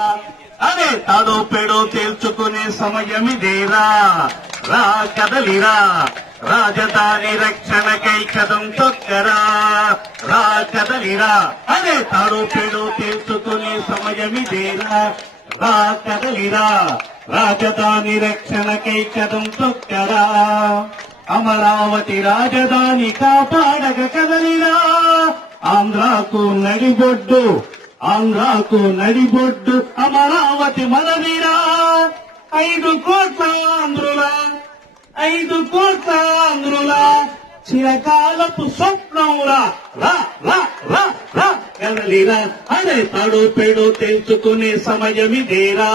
అరే తాడో పేడో తేల్చుకునే సమయమిదేరా? రా కదలిరా. రాజధాని రక్షణకై కదం తొక్కరా. రా కదలిరా. అరే తాడో పెడో తేల్చుకునే సమయమిదేరా? రా కదలిరా. రాజధాని రక్షణకై కదం తొక్కరా. అమరావతి రాజధాని కాపాడగ కదలిరా. ఆంధ్రాకు నడిబొడ్డు ఆంధ్రాకు నడిబొడ్డు అమరావతి మనదిరా ఐదు కోట్ల ఆంధ్రుల ఐదు కోట్ల ఆంధ్రుల. చిరకాలపు స్వప్నంరా రా రా రా రా. కదలిరా అరే తడు పెడు తెలుసుకునే సమయమిదేరా.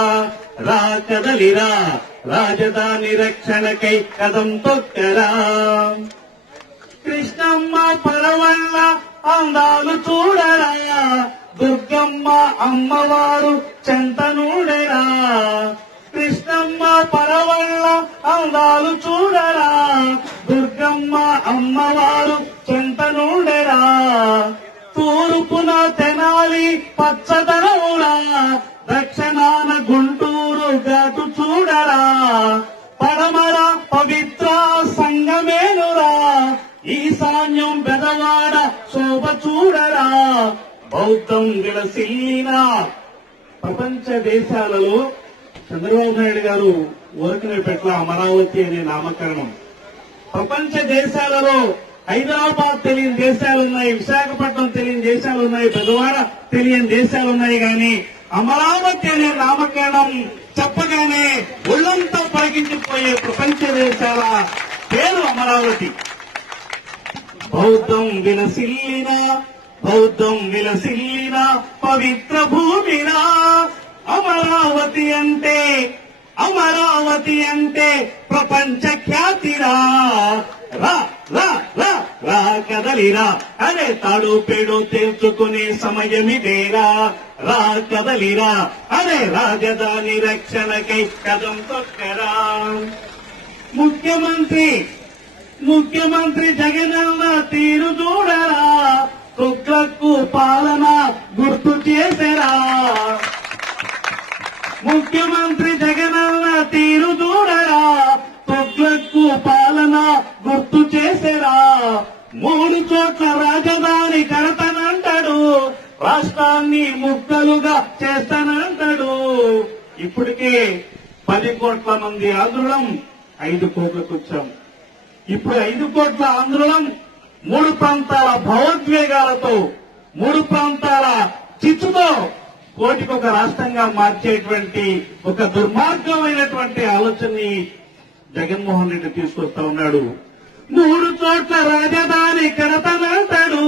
రా కదలిరా రాజధాని రక్షణకై కదం తొక్కరా. కృష్ణమ్మ పరవల్ల అందాలు చూడరా అమ్మవారు చెంతనూడెరా కృష్ణమ్మ పరవళ్ళ అందాలు చూడరా? దుర్గమ్మ అమ్మవారు చెంతనూడెరా? తూర్పున తెనాలి పచ్చదనవుడా దక్షిణాన గుంటూరు ఘాటు చూడరా? పడమర పవిత్ర సంగమేనురా? ఈశాన్యం బెదవాడ శోభ చూడరా? బౌద్ధం విలసిల్లిన ప్రపంచ దేశాలలో చంద్రబాబు నాయుడు గారు ఊరకనేపట్ల అమరావతి అనే నామకరణం. ప్రపంచ దేశాలలో హైదరాబాద్ తెలియని దేశాలు ఉన్నాయి విశాఖపట్నం తెలియని దేశాలు ఉన్నాయి పెద్దవాడ తెలియని దేశాలు ఉన్నాయి కానీ అమరావతి అనే నామకరణం చెప్పగానే ఒళ్ళంతా పలికించిపోయే ప్రపంచ దేశాల పేరు అమరావతి. బౌద్ధం విలసిల్లిన బౌద్ధం విలసిల్లిన పవిత్ర భూమిరా అమరావతి అంటే అమరావతి అంటే ప్రపంచ ఖ్యాతిరా. రా రా రా రా కదలిరా. అరే తాడు పేడు తేల్చుకునే సమయమిదేరా. రా కదలిరా. అరే రాజధాని రక్షణకై కదం తొక్కరా. ముఖ్యమంత్రి ముఖ్యమంత్రి జగనన్న తీరు కుక్కకు పాలన గుర్తు చేసేరా. ముఖ్యమంత్రి జగనన్న తీరు చూడరా. తొక్లకు పాలన గుర్తు చేసేరా. మూడు చోట్ల రాజధాని కడతానంటాడు. రాష్ట్రాన్ని ముక్కలుగా చేస్తానంటాడు. ఇప్పటికే పది కోట్ల మంది ఆంధ్రులం ఐదు కోట్లకు వచ్చాం. ఇప్పుడు ఐదు కోట్ల ఆంధ్రులం మూడు ప్రాంతాల భావోద్వేగాలతో మూడు ప్రాంతాల చిచ్చుతో కోటికి ఒక రాష్ట్రంగా మార్చేటువంటి ఒక దుర్మార్గమైనటువంటి ఆలోచనని జగన్మోహన్ రెడ్డి తీసుకొస్తా ఉన్నాడు. మూడు చోట్ల రాజధాని కడతనంటాడు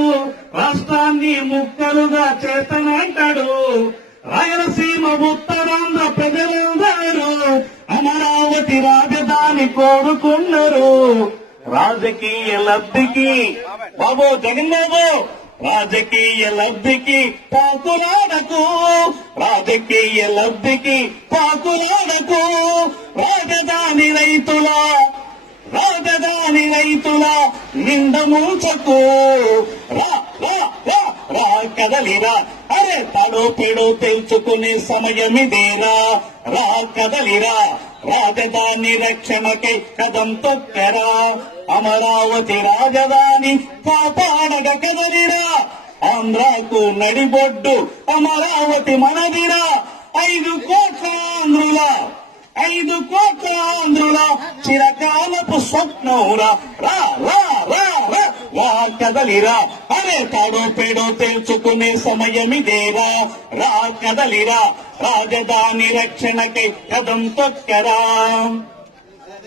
రాష్ట్రాన్ని ముక్కలుగా చేతనంటాడు రాయలసీమ ఉత్తరాంధ్ర ప్రజలందరూ అమరావతి రాజధాని కోరుకున్నారు. రాజకీయ లబ్ధికి బాబు జగన్ బాబు రాజకీయ లబ్ధికి పాకులాడకు రాజకీయ లబ్ధికి పాకులాడకు రాజధాని రైతుల రాజధాని రైతుల నిండ ముంచకు. రా రా రా కదలిరా తడో పెడో తెలుసుకునే సమయమిదేరా రా కదలిరా? రాజధాని రక్షణకై కదం తొక్కరా? అమరావతి రాజధాని కాపాడగ కదలిరా? ఆంధ్రాకు నడిబొడ్డు అమరావతి మనదిరా. ఐదు కోట్ల ఆంధ్రుల ఐదు కోట్ల ఆంధ్రుల చిరకాలపు స్వప్నవురా రా రా రా. రా కదలిరా అరే తాడో పేడో తెలుసుకునే సమయమిదేరా రా కదలిరా రాజధాని రక్షణకై కదం తొక్కరా?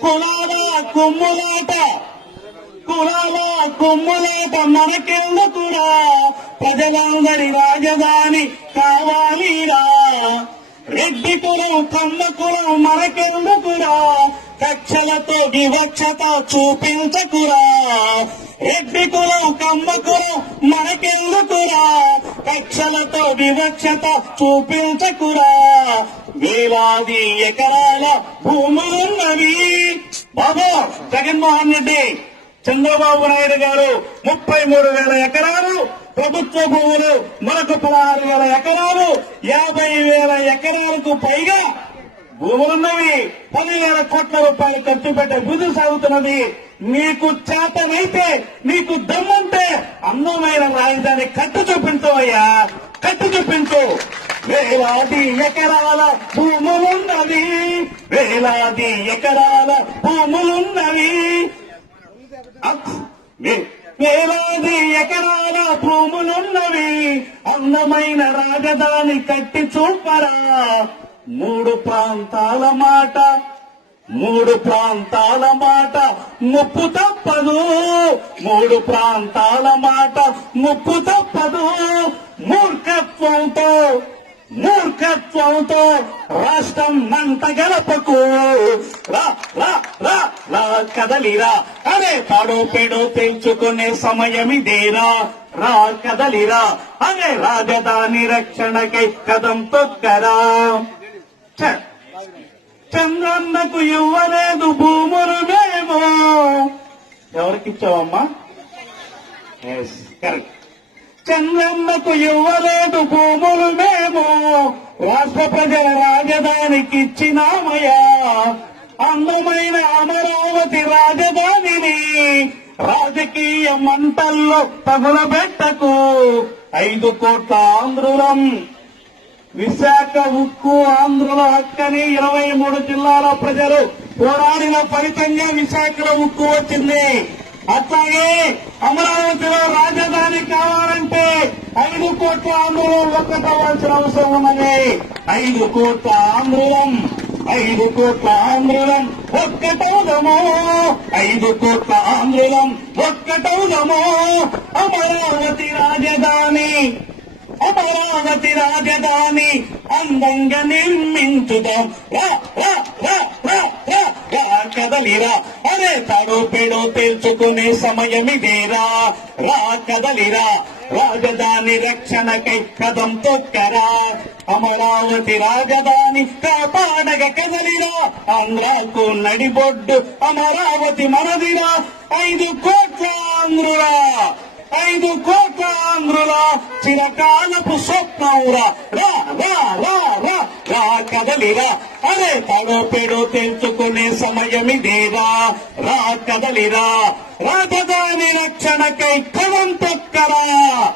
కులాల కుమ్ములాట? కులాల కుమ్ములాట మనకెందుకురా? ప్రజలందరి రాజధాని కావాలిరా? రెడ్డి కులం కమ్మ కులం మనకెందుకురా? కక్షలతో వివక్షత చూపించకురా. రెడ్డి కులం కమ్మ కులం మనకెందుకురా? కక్షలతో వివక్షత చూపించకురా. వేలాది ఎకరాల భూములున్నవి బాబు జగన్మోహన్ రెడ్డి చంద్రబాబు నాయుడు గారు ముప్పై మూడు వేల ఎకరాలు ప్రభుత్వ భూములు మరొక పదహారు వేల ఎకరాలు యాభై వేల ఎకరాలకు పైగా భూములున్నవి పదివేల కోట్ల రూపాయలు ఖర్చు పెట్టే అభివృద్ధి సాగుతున్నది. నీకు చేతనైతే నీకు దమ్ముంటే అందమైన రాజధాని కట్టు చూపించు అయ్యా కట్టు చూపించు. వేలాది ఎకరాల భూములున్నవి వేలాది ఎకరాల భూములున్నవి. వేలాది ఎకరాల భూములున్నవి అందమైన రాజధాని కట్టి చూపరా. మూడు ప్రాంతాల మాట మూడు ప్రాంతాల మాట ముప్పు తప్పదు. మూడు ప్రాంతాల మాట ముప్పు తప్పదు. మూర్ఖత్వంతో మూర్ఖత్వంతో రాష్ట్రం మంట గడపకు రా రా రా రా కదలిరా. అరే తాడో పేడో తెలుసుకునే సమయం ఇదేరా రా కదలిరా. అరే రాజధాని రక్షణకై కదం తొక్కరా. చంద్రన్నకు ఇవ్వలేదు భూములు మేము ఎవరికిచ్చావమ్మా? కరెక్ట్ చంద్రన్నకు ఇవ్వలేదు భూములు మేము రాష్ట్ర ప్రజల రాజధానికి ఇచ్చినామయ్యా అందమైన అమరావతి రాజధానిని రాజకీయ మంటల్లో తగులబెట్టకు. ఐదు కోట్ల ఆంధ్రులం విశాఖ ఉక్కు ఆంధ్రుల హక్కని ఇరవై మూడు జిల్లాల ప్రజలు పోరాడిన ఫలితంగా విశాఖలో ఉక్కు వచ్చింది. అట్లాగే అమరావతిలో రాజధాని కావాలంటే ఐదు కోట్ల ఆంధ్రులం ఒక్కటవ్వాల్సిన అవసరం ఉన్నది. ఐదు కోట్ల ఆంధ్రులం ఐదు కోట్ల ఆంధ్రులం ఒక్కటవుదమో ఐదు కోట్ల ఆంధ్రులం ఒక్కటవుదమో అమరావతి రాజధాని. అమరావతి రాజధాని అందంగా నిర్మించుదాం? రా రా రా రా రా రా కదలిరా. అరే తాడో పేడో తేల్చుకునే సమయం ఇదేరా రా కదలిరా. రాజధాని రక్షణకై కదం తొక్కరా. అమరావతి రాజధాని కాపాడగ కదలిరా. ఆంధ్రాకు నడిబొడ్డు అమరావతి మనదిరా. ఐదు కోట్ల ఆంధ్రురా ఐదు కోట్ల ఆంధ్రుల చిరకాలపు స్వప్నవురా. రా రా రా రా రా కదలిరా. అరే తడో తెంచుకునే సమయం ఇదేరా రా కదలిరా. రాజధాని రక్షణకై కవం తొక్కరా.